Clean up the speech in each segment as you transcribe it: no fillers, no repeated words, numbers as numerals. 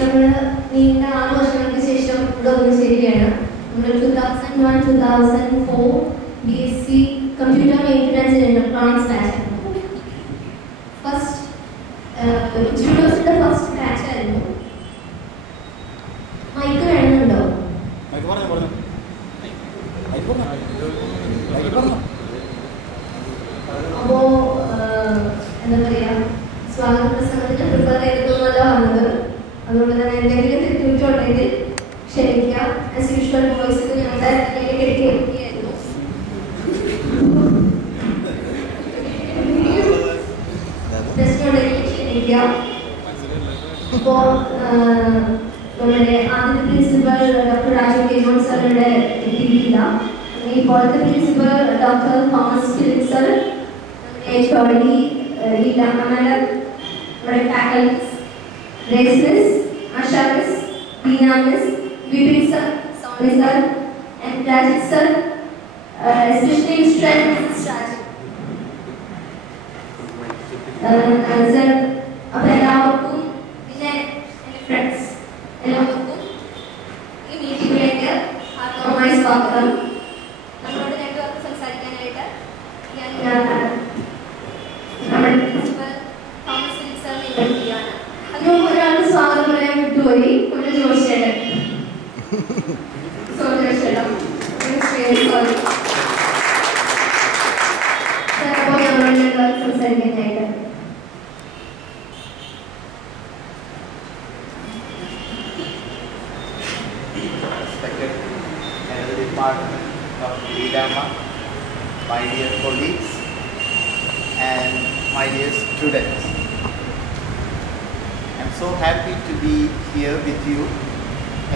നമ്മൾ നീണ്ട 6 വർഷങ്ങൾക്ക് ശേഷം ഇവിടെ ഒന്ന് ചേരുകയാണ്. നമ്മൾ 2001-2004 BSc computer maintenance and electronics batch. ജൂനിയേഴ്സിന്റെ ഫസ്റ്റ് ബാച്ച് ആയിരുന്നു. മൈക്ക് വേണമെന്നുണ്ടോ? അപ്പോ എന്താ പറയാ, സ്വാഗത പ്രസംഗത്തിന് പ്രിപ്പയർ ചെയ്തതൊന്നുമല്ല വന്നത്. അതുകൊണ്ട് തന്നെ എന്തെങ്കിലും തെറ്റുണ്ടെങ്കിൽ ക്ഷമിക്കുക. ആസ് യൂഷ്വൽ വോയിസ് ഞങ്ങളുടെ കെട്ടിയിരിക്കുകയായിരുന്നു. ടെസ്റ്റിനോടെങ്കിൽ ക്ഷമിക്കുക. ഇപ്പോൾ നമ്മുടെ ആദ്യത്തെ പ്രിൻസിപ്പൽ ഡോക്ടർ രാജു കേജോൺ സാറിന്റെ എത്തിയിട്ടില്ല. ഇപ്പോഴത്തെ principal doctor Thomas Philip sir, HOD Leela madam, നമ്മുടെ faculties Restless, Asha Miss, Deena Miss, Vivek sir, Sonia sir, and Rajit sir, especially strength Mrs. Rajit. Sir, അപ്പോൾ എല്ലാവർക്കും പിന്നെ എൻ്റെ ഫ്രണ്ട്സ് എല്ലാവർക്കും ഈ മീറ്റിംഗിലേക്ക് ആത്മീയമായ സ്വാഗതം. നമ്മളോട് രണ്ടുപേർക്ക് സംസാരിക്കാനായിട്ട് ഞാൻ നമ്മുടെ പ്രിൻസിപ്പൽ തോമസ് ഫിലിപ്പ് സാറിനെ ഇൻവൈറ്റ് ചെയ്യുകയാണ്. ഒരാൾക്ക് സ്വാഗതം പറയാൻ വിട്ടുപോയി. ഒന്ന് ചോദിച്ചേട്ടൻ സംസാരിക്കാനായിട്ട് Department of Leedama, my dear colleagues and my dear students. I'm so happy to be here with you,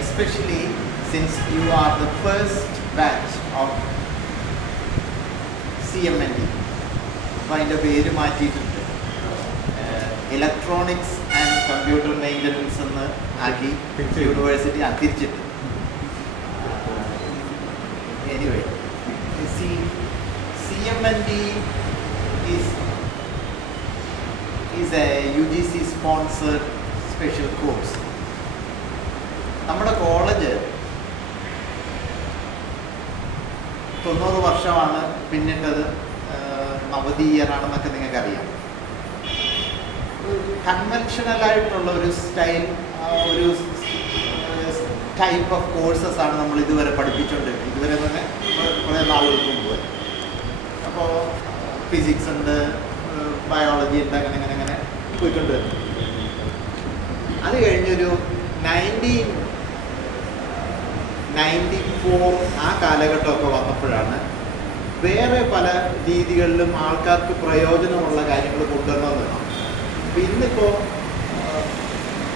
especially since you are the first batch of CMND. അതിൻ്റെ പേര് മാറ്റിയിട്ടുണ്ട്, ഇലക്ട്രോണിക്സ് ആൻഡ് കമ്പ്യൂട്ടർ മെയിൻ്റനൻസ് എന്ന് ആക്കി university തിരിച്ചിട്ട്. Anyway, you see, CMND is a UGC sponsored special course. നമ്മുടെ college 90 വർഷമാണ് പിന്നിട്ടത്, നവതി ഇയറാണെന്നൊക്കെ നിങ്ങൾക്കറിയാം. കൺവെൻഷനലായിട്ടുള്ള ഒരു സ്റ്റൈൽ, ഒരു ടൈപ്പ് ഓഫ് കോഴ്സസ് ആണ് നമ്മൾ ഇതുവരെ പഠിപ്പിച്ചുകൊണ്ടിരുന്നത്. ഇതുവരെ തന്നെ കുറേ നാളുകൾക്ക് മുമ്പ്. അപ്പോൾ ഫിസിക്സ് ഉണ്ട്, ബയോളജി ഉണ്ട്, അങ്ങനെ പോയിട്ടുണ്ട്. അത് കഴിഞ്ഞൊരു 1994 ആ കാലഘട്ടമൊക്കെ വന്നപ്പോഴാണ് വേറെ പല രീതികളിലും ആൾക്കാർക്ക് പ്രയോജനമുള്ള കാര്യങ്ങൾ കൊണ്ടുവരണമെന്ന്. അപ്പോൾ ഇന്നിപ്പോൾ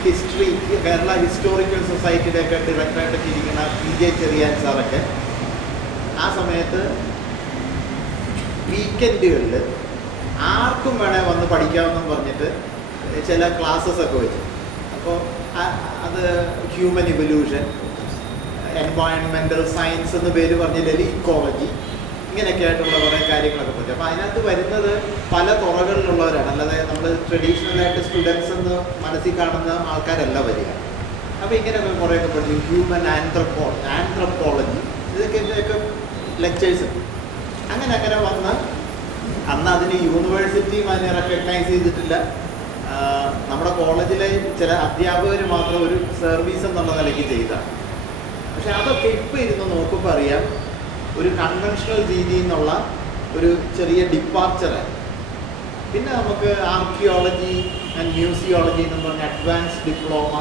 ഹിസ്റ്ററി, കേരള ഹിസ്റ്റോറിക്കൽ സൊസൈറ്റിയിലൊക്കെ ഡയറക്ടറായിട്ടൊക്കെ ഇരിക്കുന്ന PJ ചെറിയാൻ സാറൊക്കെ ആ സമയത്ത് വീക്കെൻഡുകളിൽ ആർക്കും വേണേൽ വന്ന് പഠിക്കാമെന്നും പറഞ്ഞിട്ട് ചില ക്ലാസ്സസ് ഒക്കെ വെച്ചു. അപ്പോൾ അത് ഹ്യൂമൻ ഇവല്യൂഷൻ, എൻവയോൺമെൻറ്റൽ സയൻസ് എന്ന് പേര് പറഞ്ഞില്ലെങ്കിൽ ഇക്കോളജി, ഇങ്ങനെയൊക്കെ ആയിട്ടുള്ള കുറേ കാര്യങ്ങളൊക്കെ പറ്റും. അപ്പോൾ അതിനകത്ത് വരുന്നത് പല തുറകളിലുള്ളവരാണ്, അല്ലാതെ നമ്മൾ ട്രഡീഷണലായിട്ട് സ്റ്റുഡൻസ് എന്ന് മനസ്സിൽ കാണുന്ന ആൾക്കാരല്ല വരിക. അപ്പോൾ ഇങ്ങനെയൊക്കെ കുറേയൊക്കെ പഠിച്ചു. ഹ്യൂമൻ ആന്ത്രപ്പോളജി, ഇതൊക്കെ ലെക്ചേഴ്സ് അങ്ങനെ വന്ന് അന്ന് അതിന് യൂണിവേഴ്സിറ്റിയും അതിനെ റെക്കഗ്നൈസ് ചെയ്തിട്ടില്ല. നമ്മുടെ കോളേജിലെ ചില അധ്യാപകർ മാത്രം ഒരു സർവീസ് എന്നുള്ള നിലയ്ക്ക് ചെയ്താണ്. പക്ഷെ അതൊക്കെ ഇപ്പോൾ ഇരുന്ന് നോക്കുമ്പോൾ അറിയാം, ഒരു കൺവെൻഷണൽ രീതിയിൽ നിന്നുള്ള ഒരു ചെറിയ ഡിപ്പാർച്ചറായി. പിന്നെ നമുക്ക് ആർക്കിയോളജി ആൻഡ് മ്യൂസിയോളജി എന്ന് പറഞ്ഞ അഡ്വാൻസ് ഡിപ്ലോമ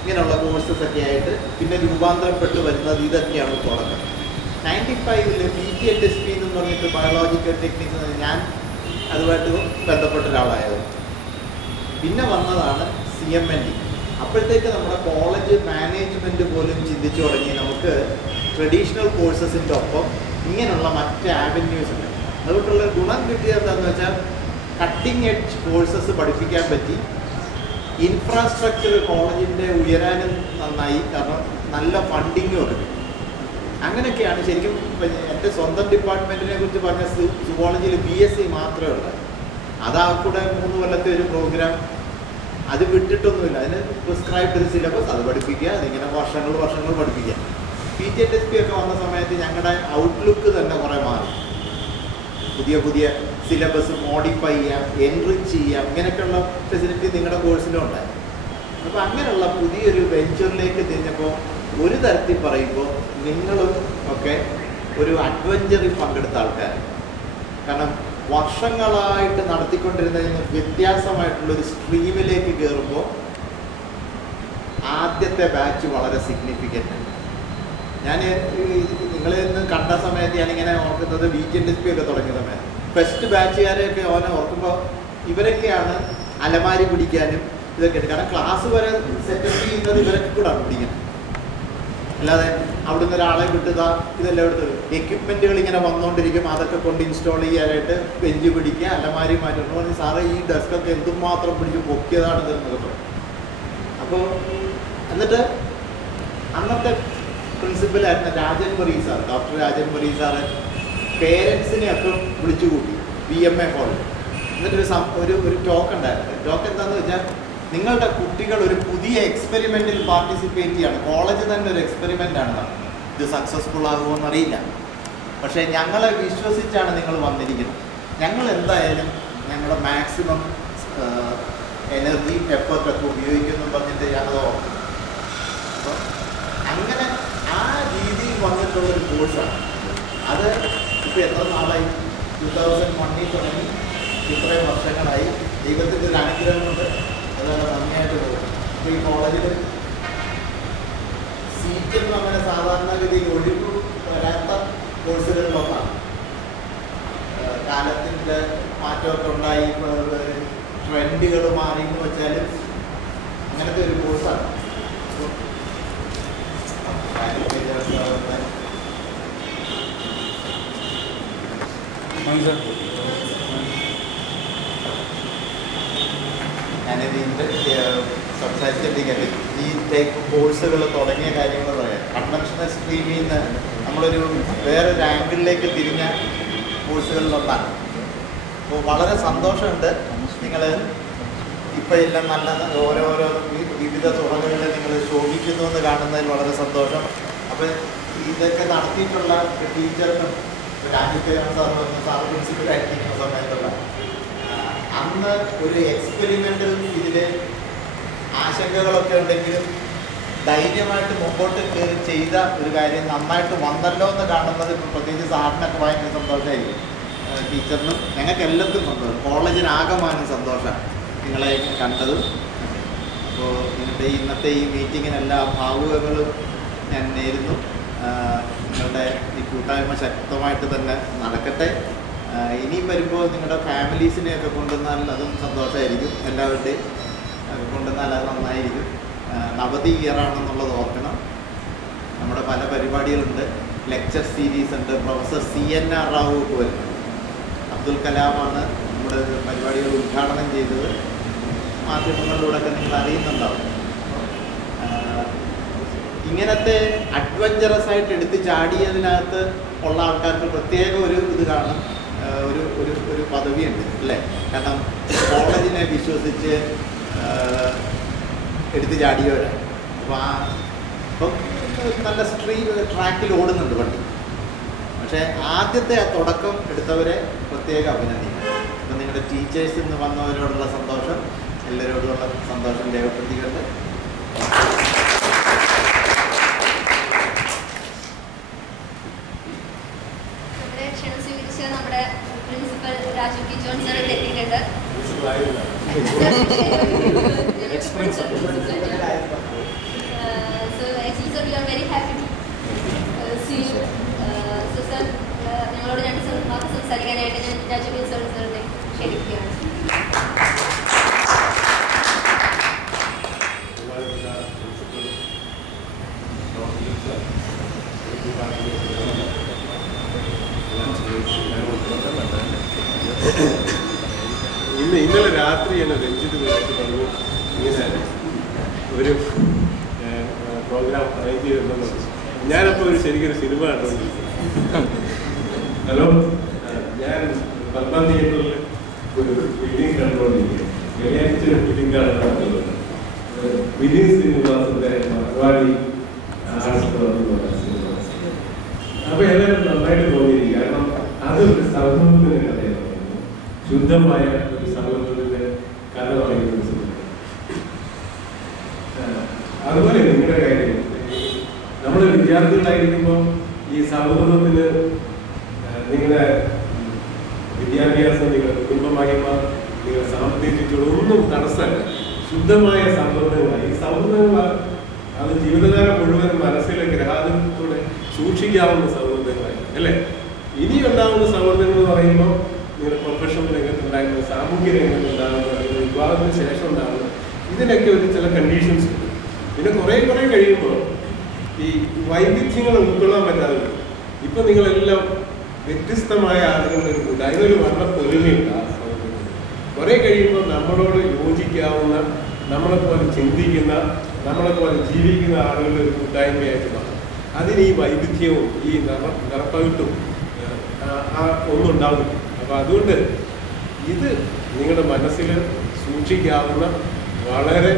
ഇങ്ങനെയുള്ള കോഴ്സസ് ഒക്കെ ആയിട്ട് പിന്നെ രൂപാന്തരപ്പെട്ട് വരുന്നത് ഇതൊക്കെയാണ് തുടക്കം. 95 PTLSP എന്ന് പറഞ്ഞിട്ട് ബയോളജിക്കൽ ടെക്നിക്സ്, ഞാൻ അതുമായിട്ട് ബന്ധപ്പെട്ട ഒരാളായത്. പിന്നെ വന്നതാണ് CMND. അപ്പോഴത്തേക്ക് നമ്മുടെ കോളേജ് മാനേജ്മെൻറ്റ് പോലും ചിന്തിച്ചു തുടങ്ങി, നമുക്ക് ട്രഡീഷണൽ കോഴ്സസിൻ്റെ ഒപ്പം ഇങ്ങനെയുള്ള മറ്റ് ആവന്യൂസ് ഉണ്ട്. അതുകൊണ്ടുള്ള ഗുണം കിട്ടിയത് എന്താണെന്ന് വെച്ചാൽ കട്ടിങ് എഡ്ജ് കോഴ്സസ് പഠിപ്പിക്കാൻ പറ്റി. ഇൻഫ്രാസ്ട്രക്ചർ കോളേജിൻ്റെ ഉയരാനും നന്നായി, കാരണം നല്ല ഫണ്ടിങ്ങും ഒക്കെ കിട്ടി. അങ്ങനെയൊക്കെയാണ് ശരിക്കും. എൻ്റെ സ്വന്തം ഡിപ്പാർട്ട്മെൻറ്റിനെ കുറിച്ച് പറഞ്ഞ സുവോളജിയിൽ BSc മാത്രമേ ഉള്ളൂ. അതാ കൂടെ 3 കൊല്ലത്തെ ഒരു പ്രോഗ്രാം അത് വിട്ടിട്ടൊന്നുമില്ല. അതിന് പ്രിസ്ക്രൈബ്ഡ് ഒരു സിലബസ്, അത് പഠിപ്പിക്കുക, അതിങ്ങനെ വർഷങ്ങൾ പഠിപ്പിക്കുക. PGHSP ഒക്കെ വന്ന സമയത്ത് ഞങ്ങളുടെ ഔട്ട്ലുക്ക് തന്നെ കുറേ മാറി. പുതിയ സിലബസ് മോഡിഫൈ ചെയ്യാം, എൻറിച്ച് ചെയ്യാം, ഇങ്ങനെയൊക്കെയുള്ള ഫെസിലിറ്റി നിങ്ങളുടെ കോഴ്സിലും ഉണ്ടായി. അപ്പോൾ അങ്ങനെയുള്ള പുതിയൊരു വെഞ്ചറിലേക്ക് തിരിഞ്ഞപ്പോൾ ഒരു തരത്തിൽ പറയുമ്പോൾ നിങ്ങളും ഒക്കെ ഒരു അഡ്വഞ്ചറിൽ പങ്കെടുത്ത ആൾക്കാരാണ്. കാരണം വർഷങ്ങളായിട്ട് നടത്തിക്കൊണ്ടിരുന്നതിന് വ്യത്യാസമായിട്ടുള്ളൊരു സ്ട്രീമിലേക്ക് കയറുമ്പോൾ ആദ്യത്തെ ബാച്ച് വളരെ സിഗ്നിഫിക്കൻ്റ്. ഞാൻ നിങ്ങളിൽ നിന്ന് കണ്ട സമയത്ത് ഞാനിങ്ങനെ ഓർക്കുന്നത് VGHSP ഒക്കെ തുടങ്ങിയ സമയത്ത് ഫസ്റ്റ് ബാച്ചുകാരെയൊക്കെ ഓർക്കുമ്പോൾ ഇവരൊക്കെയാണ് അലമാരി പിടിക്കാനും ഇതൊക്കെ ഉണ്ട്. കാരണം ക്ലാസ് വരെ സെറ്റപ്പ് ചെയ്യുന്നത് ഇവരൊക്കെ കൂടെ പിടിക്കണം. അല്ലാതെ അവിടുന്ന് ഒരാളെ വിട്ടുക ഇതെല്ലാം എടുത്ത് എക്യുപ്മെൻറ്റുകൾ ഇങ്ങനെ വന്നുകൊണ്ടിരിക്കും, അതൊക്കെ കൊണ്ട് ഇൻസ്റ്റാൾ ചെയ്യാനായിട്ട് ബെഞ്ച് പിടിക്കുക, അലമാരി മാറ്റണം പറഞ്ഞ് സാറേ ഈ ഡെസ്കൊക്കെ എന്തുമാത്രം പിടിച്ച് പൊക്കിയതാണ് ഇതെന്നൊക്കെ പറയും. അപ്പോൾ എന്നിട്ട് അന്നത്തെ പ്രിൻസിപ്പലായിരുന്ന രാജൻ മറി സാർ, ഡോക്ടർ രാജൻ മറി സാറ് പേരൻസിനെയൊക്കെ വിളിച്ചു കൂട്ടി VMA ഹാളിൽ. എന്നിട്ടൊരു ഒരു ടോക്ക് ഉണ്ടായിരുന്നു. ടോക്ക് എന്താണെന്ന് വെച്ചാൽ നിങ്ങളുടെ കുട്ടികൾ ഒരു പുതിയ എക്സ്പെരിമെൻറ്റിൽ പാർട്ടിസിപ്പേറ്റ് ചെയ്യാണ്. കോളേജ് തന്നെ ഒരു എക്സ്പെരിമെൻ്റാണ്. ഇത് സക്സസ്ഫുൾ ആകുമോയെന്ന് അറിയില്ല, പക്ഷേ ഞങ്ങളെ വിശ്വസിച്ചാണ് നിങ്ങൾ വന്നിരിക്കുന്നത്. ഞങ്ങൾ എന്തായാലും ഞങ്ങളുടെ മാക്സിമം എനർജി എഫേർട്ടൊക്കെ ഉപയോഗിക്കുന്നു പറഞ്ഞിട്ട് ഞാനത് ഓർക്കും. അപ്പോൾ അങ്ങനെ ആ രീതിയിൽ വന്നിട്ടുള്ളൊരു കോഴ്സാണ് അത്. ഇപ്പോൾ എത്ര നാളായി? 2001 തുടങ്ങി ഇത്രയും വർഷങ്ങളായി. ദൈവത്തിൻ്റെ ഒരു അനുഗ്രഹം കൊണ്ട് അതാണ് ഭംഗിയായിട്ട് പോകും. ഇപ്പോൾ ഈ കോളേജിൽ സീറ്റൊന്നും അങ്ങനെ സാധാരണഗതിയിൽ ഒഴിവ് വരാത്ത കോഴ്സുകളിലൊന്നാണ്. കാലത്തിൻ്റെ മാറ്റമൊക്കെ ഉണ്ടായി, ട്രെൻഡുകൾ മാറി എന്ന് വെച്ചാൽ അങ്ങനത്തെ ഒരു കോഴ്സാണ്. ഞാനിത് സംസാരിച്ചിട്ടിരിക്കട്ടെ. ഈ ടൈപ്പ് കോഴ്സുകൾ തുടങ്ങിയ കാര്യങ്ങൾ പറയാം. കൺവെൻഷണൽ സ്ട്രീമിൽ നിന്ന് നമ്മളൊരു വേറൊരു ആംഗിളിലേക്ക് തിരിഞ്ഞ കോഴ്സുകളിലൊന്നാണ്. അപ്പോൾ വളരെ സന്തോഷമുണ്ട്. നിങ്ങൾ ഇപ്പോൾ എല്ലാം നല്ല ഓരോരോ വിവിധ തുറകളിൽ നിങ്ങൾ ശോഭിക്കുന്നു എന്ന് കാണുന്നതിൽ വളരെ സന്തോഷം. അപ്പോൾ ഇതൊക്കെ നടത്തിയിട്ടുള്ള ടീച്ചറിനും രാജ്യത്തേക്കും സാറ് പ്രിൻസിപ്പലായിട്ടിരിക്കുന്ന സമയത്തുള്ള അന്ന് ഒരു എക്സ്പെരിമെൻ്റൽ ഇതിൽ ആശങ്കകളൊക്കെ ഉണ്ടെങ്കിലും ധൈര്യമായിട്ട് മുമ്പോട്ട് കയറി ചെയ്ത ഒരു കാര്യം നന്നായിട്ട് വന്നല്ലോ എന്ന് കാണുന്നത് ഇപ്പോൾ പ്രത്യേകിച്ച് സാറിനൊക്കെ ഭയങ്കര സന്തോഷമായിരിക്കും. ടീച്ചറിനും ഞങ്ങൾക്ക് എല്ലാവർക്കും സന്തോഷം, കോളേജിനാകമാനം സന്തോഷമാണ് നിങ്ങളെ കണ്ടതും. അപ്പോൾ നിങ്ങളുടെ ഇന്നത്തെ ഈ മീറ്റിങ്ങിനെല്ലാ ഭാവുകങ്ങളും ഞാൻ നേരുന്നു. നിങ്ങളുടെ ഈ കൂട്ടായ്മ ശക്തമായിട്ട് തന്നെ നടക്കട്ടെ. ഇനിയും വരുമ്പോൾ നിങ്ങളുടെ ഫാമിലീസിനെയൊക്കെ കൊണ്ടുവന്നാൽ അതും സന്തോഷമായിരിക്കും. എല്ലാവരുടെയും കൊണ്ടുവന്നാൽ അത് നന്നായിരിക്കും. നവതി ഇയറാണെന്നുള്ളത് ഓർക്കണം. നമ്മുടെ പല പരിപാടികളുണ്ട്. ലെക്ചർ സീരീസ് ഉണ്ട്. പ്രൊഫസർ CNR റാവു ഒക്കെ വരുന്നുണ്ട്. അബ്ദുൽ കലാമാണ് നമ്മുടെ പരിപാടികൾ ഉദ്ഘാടനം ചെയ്തത്. മാധ്യമങ്ങളിലൂടെയൊക്കെ നിങ്ങൾ അറിയുന്നുണ്ടാവും. ഇങ്ങനത്തെ അഡ്വഞ്ചറസ് ആയിട്ട് എടുത്ത് ചാടിയതിനകത്ത് ഉള്ള ആൾക്കാർക്ക് പ്രത്യേക ഒരു ഇത് കാണും, ഒരു പദവിയുണ്ട് അല്ലേ? കാരണം കോളേജിനെ വിശ്വസിച്ച് എടുത്ത് ചാടിയവരാണ്. അപ്പം നല്ല ട്രാക്കിൽ ഓടുന്നുണ്ട് വണ്ടി. പക്ഷേ ആദ്യത്തെ ആ തുടക്കം എടുത്തവരെ പ്രത്യേകം അഭിനന്ദിക്കും. അപ്പം നിങ്ങളുടെ ടീച്ചേഴ്സിൽ നിന്ന് വന്നവരോടുള്ള സന്തോഷം, എല്ലാവരോടുമുള്ള സന്തോഷം രേഖപ്പെടുത്തിക്കൊണ്ട് നമ്മുടെ ക്ഷണം സ്വീകരിച്ച നമ്മുടെ principal Raju P. John sir എത്തിയിട്ടുണ്ട്. So actually sir, we are very happy to see you. So sir, ഞങ്ങളോട് രണ്ട് വാക്ക് സംസാരിക്കാനായിട്ട് ഞാൻ രാജു P. ജോൺ സാറിനെ ക്ഷണിക്കുകയാണ്. ഇന്നലെ രാത്രി എന്നെ രഞ്ജിത്ത് പറഞ്ഞു ഇങ്ങനെ ഒരു പ്രോഗ്രാം അറേഞ്ച് ചെയ്തിട്ടുണ്ടെന്ന് പറഞ്ഞു. ഞാനപ്പോൾ ശരിക്കൊരു സിനിമ കണ്ടുകൊണ്ടിരിക്കുന്നു. ഹലോ, ഞാൻ പത്മ തിയേറ്ററിൽ ഒരു ഫിലിം കണ്ടുകൊണ്ടിരിക്കുന്നു. വെള്ളിയാഴ്ച ഫിലിംഗാണ് നടക്കുന്നത്. വിനീത് ശ്രീനിവാസന്റെ മലയാളി അപ്പൊ എല്ലാവരും നന്നായിട്ട് തോന്നിയിരിക്കും. കാരണം അതൊരു സൗഹൃദത്തിന്റെ കഥയാണ്, ശുദ്ധമായ ഒരു സൗഹൃദത്തിന്റെ കഥ പറയുന്നത്. അതുപോലെ നിങ്ങളുടെ കാര്യം, നമ്മൾ വിദ്യാർത്ഥികളായിരിക്കുമ്പോൾ ഈ സൗഹൃദത്തിന് നിങ്ങളുടെ വിദ്യാഭ്യാസം, നിങ്ങളുടെ കുടുംബമായിമാർ, നിങ്ങളുടെ സാമ്പത്തിക ഒന്നും തടസ്സമല്ല. ശുദ്ധമായ സൗഹൃദങ്ങളാണ്. ഈ സൗഹൃദങ്ങൾ അത് ജീവിതകാലം മുഴുവൻ മനസ്സിലെ ഗ്രഹാതത്തോടെ സൂക്ഷിക്കാവുന്ന സൗഹൃദങ്ങളായി അല്ലേ. ഇനി ഉണ്ടാകുന്ന സൗഹൃദങ്ങൾ എന്ന് പറയുമ്പോൾ നിങ്ങളുടെ പ്രൊഫഷണൽ രംഗത്തുണ്ടാകുന്ന, സാമൂഹ്യ രംഗത്തുണ്ടാകുന്ന, വിവാഹത്തിന് ശേഷം ഉണ്ടാകുന്ന, ഇതിനൊക്കെ ഒരു ചില കണ്ടീഷൻസ് ഉണ്ട്. പിന്നെ കുറേ കഴിയുമ്പോൾ ഈ വൈവിധ്യങ്ങൾ ഉൾക്കൊള്ളാൻ പറ്റാതെ വരും. ഇപ്പൊ നിങ്ങളെല്ലാം വ്യത്യസ്തമായ ആളുകളുടെ ഒരു കൂട്ടം, അതിനൊരു വളരെ പൊലിമയുണ്ട് ആ സൗഹൃദത്തിൽ. കുറെ കഴിയുമ്പോൾ നമ്മളോട് യോജിക്കാവുന്ന, നമ്മളെപ്പോലെ ചിന്തിക്കുന്ന, നമ്മളെപ്പോലെ ജീവിക്കുന്ന ആളുകളുടെ ഒരു കൂട്ടായ്മയായിട്ട് മാറും. അതിന് ഈ വൈവിധ്യവും ഈ നിറപ്പകിട്ടും ഒന്നും ഉണ്ടാവില്ല. അപ്പൊ അതുകൊണ്ട് ഇത് നിങ്ങളുടെ മനസ്സിൽ സൂക്ഷിക്കാവുന്ന വളരെ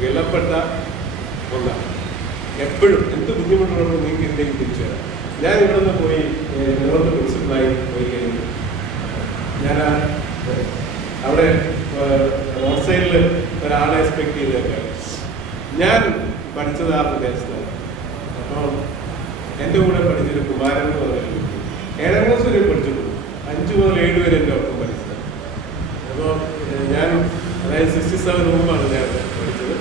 വിലപ്പെട്ട ഒന്നാണ്. എപ്പോഴും എന്ത് ബുദ്ധിമുട്ടുള്ളവരും നിങ്ങൾക്ക് ഇതിലേക്ക് തിരിച്ചു വരാം. ഞാൻ ഇവിടെ നിന്ന് പോയി നിങ്ങളുടെ പ്രിൻസിപ്പളായി പോയി കഴിഞ്ഞു. ഞാൻ അവിടെ റോഡ് സൈഡിൽ ഒരാളെ എക്സ്പെക്ട് ചെയ്തൊക്കെ ഞാൻ പഠിച്ചത് ആ പ്രദേശത്താണ്. അപ്പോൾ എൻ്റെ കൂടെ പഠിച്ചൊരു കുമാരൻ എന്ന് പറയുന്നത് 7ാം ക്ലാസ് വരെ പഠിച്ചിട്ടുള്ളൂ. 5 മുതൽ 7 വരെ എൻ്റെ ഒപ്പം പഠിച്ചത്. അപ്പോൾ ഞാൻ അതായത് 67 മുമ്പാണ് ഞാൻ പഠിച്ചത്.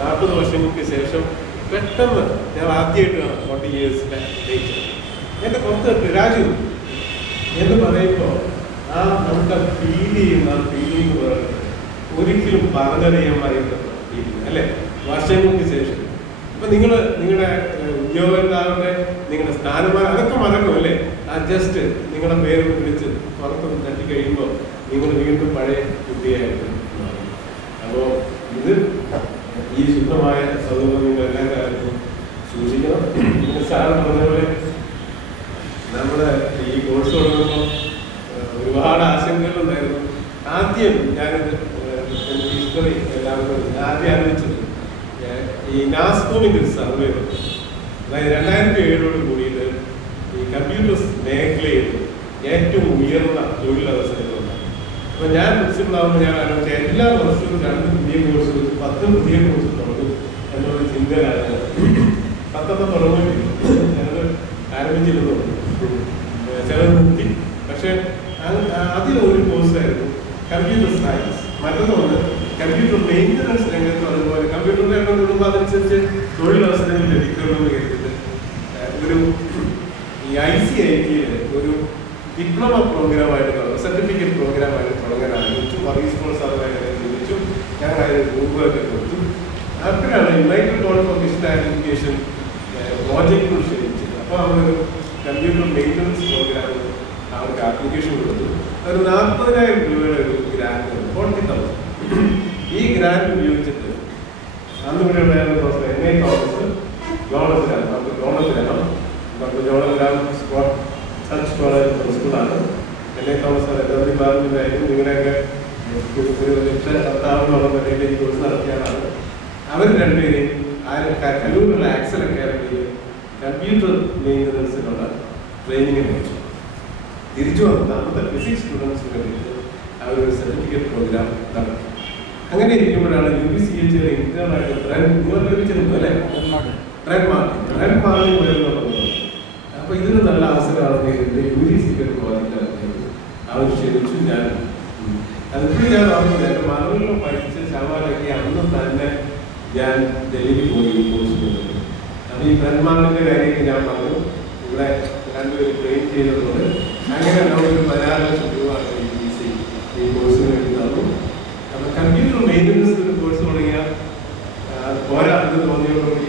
40 വർഷങ്ങൾക്ക് ശേഷം പെട്ടെന്ന് ഞാൻ ആദ്യമായിട്ടാണ് 40 ഇയേഴ്സിനെ ജയിച്ചത്. എൻ്റെ പുറത്ത് രാജു എന്ന് പറയുമ്പോൾ ആ നമുക്ക് ഫീൽ ചെയ്യുന്ന ഫീലിംഗ് പറയുന്നത് ഒരിക്കലും പറഞ്ഞറിയാൻ പറയുന്നത് അല്ലേ. വർഷങ്ങൾക്ക് ശേഷം ഇപ്പൊ നിങ്ങളുടെ ഉദ്യോഗാവട്ടെ, നിങ്ങളുടെ സ്ഥാനമാനം അതൊക്കെ മറക്കും അല്ലേ. ആ ജസ്റ്റ് നിങ്ങളുടെ പേര് വിളിച്ച് പുറത്തൊന്ന് തട്ടി കഴിയുമ്പോൾ നിങ്ങൾ വീണ്ടും പഴയ കുട്ടിയായിട്ട് മാറും. അപ്പോൾ ഇത് ഈ ശുദ്ധമായ സൗഹൃദം നിങ്ങൾ എല്ലാ കാലത്തും സൂക്ഷിക്കണം. പിന്നെ സാർ പറഞ്ഞതുപോലെ നമ്മുടെ ഈ കോഴ്സ് തുടങ്ങുമ്പോൾ ഒരുപാട് ആശങ്കകളുണ്ടായിരുന്നു. ആദ്യം ഞാനിത് ഹിസ്റ്ററി എല്ലാവർക്കും ആദ്യം ആലോചിച്ചത് ഈ നാസ്കോമിന്റെ ഒരു സർവേ ഉണ്ട്. അതായത് 2007 കൂടിയിട്ട് ഈ കമ്പ്യൂട്ടർ മേഖലയിൽ ഏറ്റവും ഉയർന്ന തൊഴിലവസരങ്ങളുണ്ടായി. അപ്പൊ ഞാൻ പ്രിൻസിപ്പളാവുമ്പോൾ ഞാൻ ആലോചിച്ച എല്ലാ വർഷവും 2 പുതിയ കോഴ്സ്, 10 പുതിയ കോഴ്സ് തുടങ്ങും എന്നൊരു ചിന്തയിലാണ്. 10 തുടങ്ങിയിട്ടില്ല, ഞങ്ങൾ ആരംഭിച്ചിരുന്നു, ചിലത് നിർത്തി. പക്ഷെ അതിലൊരു കോഴ്സായിരുന്നു കമ്പ്യൂട്ടർ സയൻസ്. മറ്റൊന്ന് കമ്പ്യൂട്ടർ മെയിൻ്റനൻസ് രംഗത്തും അതുപോലെ കമ്പ്യൂട്ടറിന്റെ എണ്ണം കൂടുമ്പോൾ അതനുസരിച്ച് തൊഴിലവസരങ്ങൾ ലഭിക്കണമെന്ന് കരുതിയിട്ട് ഒരു ഈ ICIT-യിലെ ഒരു ഡിപ്ലോമ പ്രോഗ്രാമായിട്ട്, സർട്ടിഫിക്കറ്റ് പ്രോഗ്രാമായിട്ട് തുടങ്ങാൻ ആരംഭിച്ചു. പ്രിൻസിപ്പൽ സാറുമായിട്ട് ചോദിച്ചു, ഞങ്ങൾ അതിന് ഗ്രൂപ്പൊക്കെ കൊടുത്തു. അപ്പോഴാണ് united call for digital education പ്രോജക്റ്റിന് ക്ഷണിച്ചത്. അപ്പോൾ അവരൊരു കമ്പ്യൂട്ടർ മെയിൻ്റനൻസ് പ്രോഗ്രാം അവർക്ക് ആപ്ലിക്കേഷൻ കൊടുത്തു. ഒരു 40,000 രൂപയുടെ ഒരു ഗ്രാൻഡ്, 40,000. ഈ ഗ്രാൻഡ് ഉപയോഗിച്ചിട്ട് അന്ന് ഇവിടെ ഉണ്ടായിരുന്ന പ്രൊഫസർ NA തോമസ്, ജോണത്തിലാണ്, ഡോക്ടർ ജോണത്തിലാണ് സ്പോട്ട് സച്ച് കോളേജ് പ്രിൻസിപ്പളാണ്. NA തോമസ് ഡിപ്പാർട്ട്മെന്റായിരുന്നു. നിങ്ങളുടെയൊക്കെ ഒരു രക്ഷകർത്താവെന്നുള്ള നിലയിൽ ഈ കോഴ്സ് നടത്തിയാണ്. അവർ രണ്ടുപേരെയും കല്ലൂരിലുള്ള ആക്സൽ അക്കാദമിയിൽ കമ്പ്യൂട്ടർ മെയിൻ്റനൻസിനുള്ള ട്രെയിനിങ് ലഭിച്ചു. തിരിച്ചു വന്നത് അന്നത്തെ ഫിസിക്സ് സ്റ്റുഡൻസിന് വേണ്ടിയിട്ട് അവരൊരു സർട്ടിഫിക്കറ്റ് പ്രോഗ്രാം നടത്തി. അങ്ങനെ ഇരിക്കുമ്പോഴാണ് UPCH ഇന്റേണായിട്ട് നിങ്ങൾ ലഭിച്ചിരുന്നു അല്ലേ, ട്രെൻഡ് മാർക്കിംഗ് വരുന്നുള്ളത്. അപ്പൊ ഇതൊരു നല്ല അവസരമാണ്. UGCക്ക് ഒരു പ്രോജക്റ്റ് അവർ ക്ഷണിച്ചു. ഞാൻ അതിപ്പോഴും ഞാൻ ഓർക്കുന്നത് എൻ്റെ മകളിലും പഠിച്ച് ശവാലൊക്കെ അന്ന് തന്നെ ഞാൻ ഡൽഹിയിൽ പോയി ഈ കോഴ്സിന്. അപ്പൊ ഈ ട്രെൻഡ് മാർക്കിന്റെ കാര്യമൊക്കെ ഞാൻ പറഞ്ഞു. ഇവിടെ 2 പേര് ട്രെയിൻ ചെയ്തതുകൊണ്ട് അങ്ങനെ നമ്മളൊരു 16 ലക്ഷം രൂപ ഈ കോഴ്സിന് വേണ്ടി തന്നു. അപ്പൊ കമ്പ്യൂട്ടർ മെയിൻ്റനൻസ് ഒരു കോഴ്സ് തുടങ്ങിയാൽ പോരാ എന്ന് തോന്നിയോടുകൂടി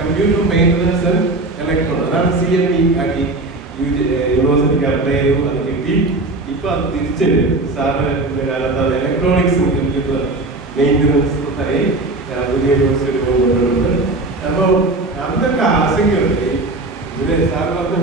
കമ്പ്യൂട്ടർ മെയിൻ്റനൻസ് ആൻഡ് ഇലക്ട്രോൺ, അതാണ് CME ആക്കി യൂണിവേഴ്സിറ്റിക്ക് അപ്ലൈ ചെയ്തു. അത് കിട്ടി. ഇപ്പൊ അത് തിരിച്ച് സാറിന്റെ കാലത്ത് അത് ഇലക്ട്രോണിക്സ് കമ്പ്യൂട്ടർ മെയിൻ്റനൻസ് ആയി പുതിയ കോഴ്സ് കൊണ്ടുവരുന്നുണ്ട്. അപ്പോൾ അതൊക്കെ ആശങ്കയുണ്ട്. ഇതിന് സാർ പറഞ്ഞ